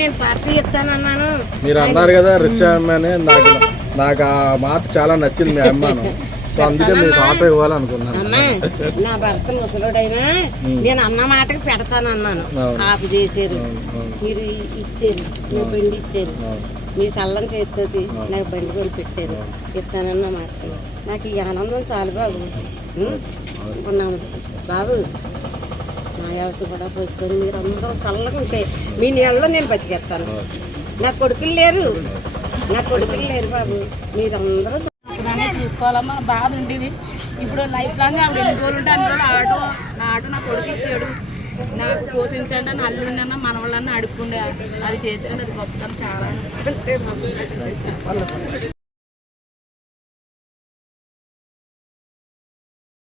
నేను పార్టీ చెప్తానన్నాను. మీరు అన్నారు కదా రిచ్ అమ్మని, నాకు ఆ మాట చాలా నచ్చింది మీ అమ్మాను. సో అందుకే మీకు ఆటో ఇవ్వాలనుకున్నాను. నా భర్త ముసలుడైనా నేను అన్న మాటకి పెడతానన్నాను. ఆపు చేశారు, మీరు ఇచ్చారు, మీ బండి ఇచ్చారు, మీ సల్లం చేస్తుంది నాకు బండి కొని పెట్టారు. చెప్తానన్న మాట నాకు ఈ ఆనందం చాలు బాబు. అనుకున్నాను బాబు, నా వ్యవసాయ కూడా పోసుకొని మీరు అందరూ చల్లగా ఉంటే మీ నీళ్ళలో నేను బతికేస్తాను. నా కొడుకులు లేరు బాబు, మీరందరూ చూసుకోవాలమ్మా. బాధ ఉండేది. ఇప్పుడు లైఫ్ లాంగ్ ఆవిడ ఎన్ని రోజులు ఉంటే అన్ని రోజులు నా ఆటో నా కొడుకు ఇచ్చాడు. నాకు పోషించండి అని అల్లుండన్నా మనవాళ్ళన్నా అడుక్కుండే అది చేసేది. అది గొప్పతనం చాలా.